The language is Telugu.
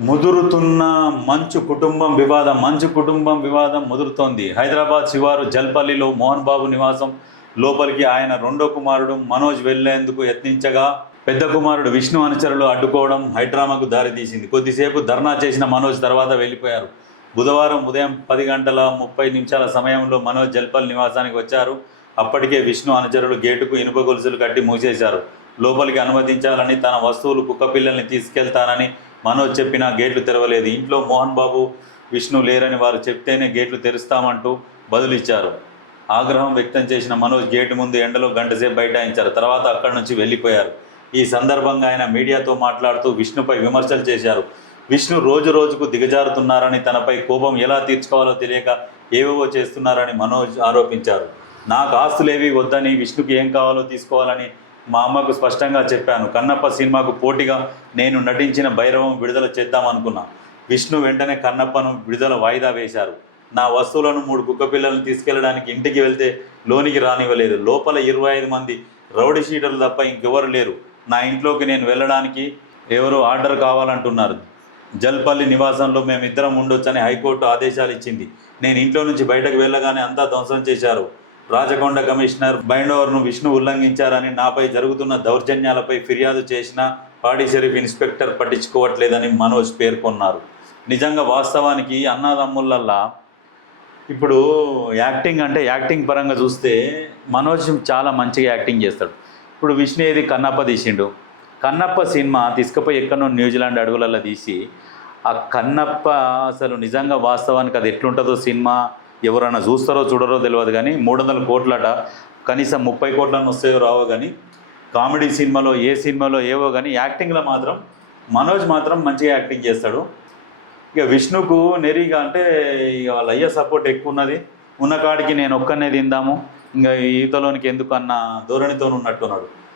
ముదురుతున్న మంచు కుటుంబం వివాదం ముదురుతోంది. హైదరాబాద్ శివారు జల్పల్లిలో మోహన్ బాబు నివాసం లోపలికి ఆయన రెండో కుమారుడు మనోజ్ వెళ్లేందుకు యత్నించగా పెద్ద కుమారుడు విష్ణు అనుచరులు అడ్డుకోవడం హైడ్రామాకు దారితీసింది. కొద్దిసేపు ధర్నా చేసిన మనోజ్ తర్వాత వెళ్ళిపోయారు. బుధవారం ఉదయం 10:30 సమయంలో మనోజ్ జల్పల్లి నివాసానికి వచ్చారు. అప్పటికే విష్ణు అనుచరులు గేటుకు ఇనుప గొలుసులు కట్టి మూసేశారు. లోపలికి అనుమతించాలని, తన వస్తువులు కుక్కపిల్లల్ని తీసుకెళ్తానని మనోజ్ చెప్పినా గేట్లు తెరవలేదు. ఇంట్లో మోహన్ బాబు, విష్ణు లేరని వారు చెప్తేనే గేట్లు తెరుస్తామంటూ బదులిచ్చారు. ఆగ్రహం వ్యక్తం చేసిన మనోజ్ గేటు ముందు ఎండలో గంటసేపు బైఠాయించారు. తర్వాత అక్కడి నుంచి వెళ్ళిపోయారు. ఈ సందర్భంగా ఆయన మీడియాతో మాట్లాడుతూ విష్ణుపై విమర్శలు చేశారు. విష్ణు రోజు రోజుకు దిగజారుతున్నారని, తనపై కోపం ఎలా తీర్చుకోవాలో తెలియక ఏవేవో చేస్తున్నారని మనోజ్ ఆరోపించారు. నాకు ఆస్తులేవి వద్దని, విష్ణుకి ఏం కావాలో తీసుకోవాలని మా అమ్మకు స్పష్టంగా చెప్పాను. కన్నప్ప సినిమాకు పోటీగా నేను నటించిన భైరవం విడుదల చేద్దామనుకున్నా. విష్ణు వెంటనే కన్నప్పను విడుదల వాయిదా వేశారు. నా వస్తువులను 3 కుక్కపిల్లలను తీసుకెళ్లడానికి ఇంటికి వెళ్తే లోనికి రానివ్వలేదు. లోపల 25 మంది రౌడీ షీటర్లు తప్ప ఇంకెవరు లేరు. నా ఇంట్లోకి నేను వెళ్ళడానికి ఎవరో ఆర్డర్ కావాలంటున్నారు. జల్పల్లి నివాసంలో మేమిద్దరం ఉండొచ్చని హైకోర్టు ఆదేశాలు ఇచ్చింది. నేను ఇంట్లో నుంచి బయటకు వెళ్ళగానే అంతా ధ్వంసం చేశారు. రాచకొండ కమిషనర్ బైండోవర్ను విష్ణు ఉల్లంఘించారని, నాపై జరుగుతున్న దౌర్జన్యాలపై ఫిర్యాదు చేసినా పాడి షరీఫ్ ఇన్స్పెక్టర్ పట్టించుకోవట్లేదని మనోజ్ పేర్కొన్నారు. నిజంగా వాస్తవానికి అన్నదమ్ములల్లా ఇప్పుడు యాక్టింగ్ పరంగా చూస్తే మనోజ్ చాలా మంచిగా యాక్టింగ్ చేస్తాడు. ఇప్పుడు విష్ణు ఏది కన్నప్ప తీసిండు. కన్నప్ప సినిమా తీసుకుపోయి ఎక్కడో న్యూజిలాండ్ అడవులలో తీసి, ఆ కన్నప్ప అసలు నిజంగా వాస్తవానికి అది ఎట్లుంటుందో సినిమా ఎవరైనా చూస్తారో చూడరో తెలియదు. కానీ 300 కోట్లట, కనీసం 30 కోట్లను వస్తాయో రావో. కానీ కామెడీ సినిమాలో ఏవో కానీ యాక్టింగ్లో మాత్రం మనోజ్ మాత్రం మంచిగా యాక్టింగ్ చేస్తాడు. ఇక విష్ణుకు నెరీగా అంటే ఇక వాళ్ళ అయ్య సపోర్ట్ ఎక్కువ ఉన్నది. ఉన్న కాడికి నేను ఒక్కనే తిందాము, ఇంకా ఈతలోనికి ఎందుకు అన్న ధోరణితో ఉన్నట్టున్నాడు.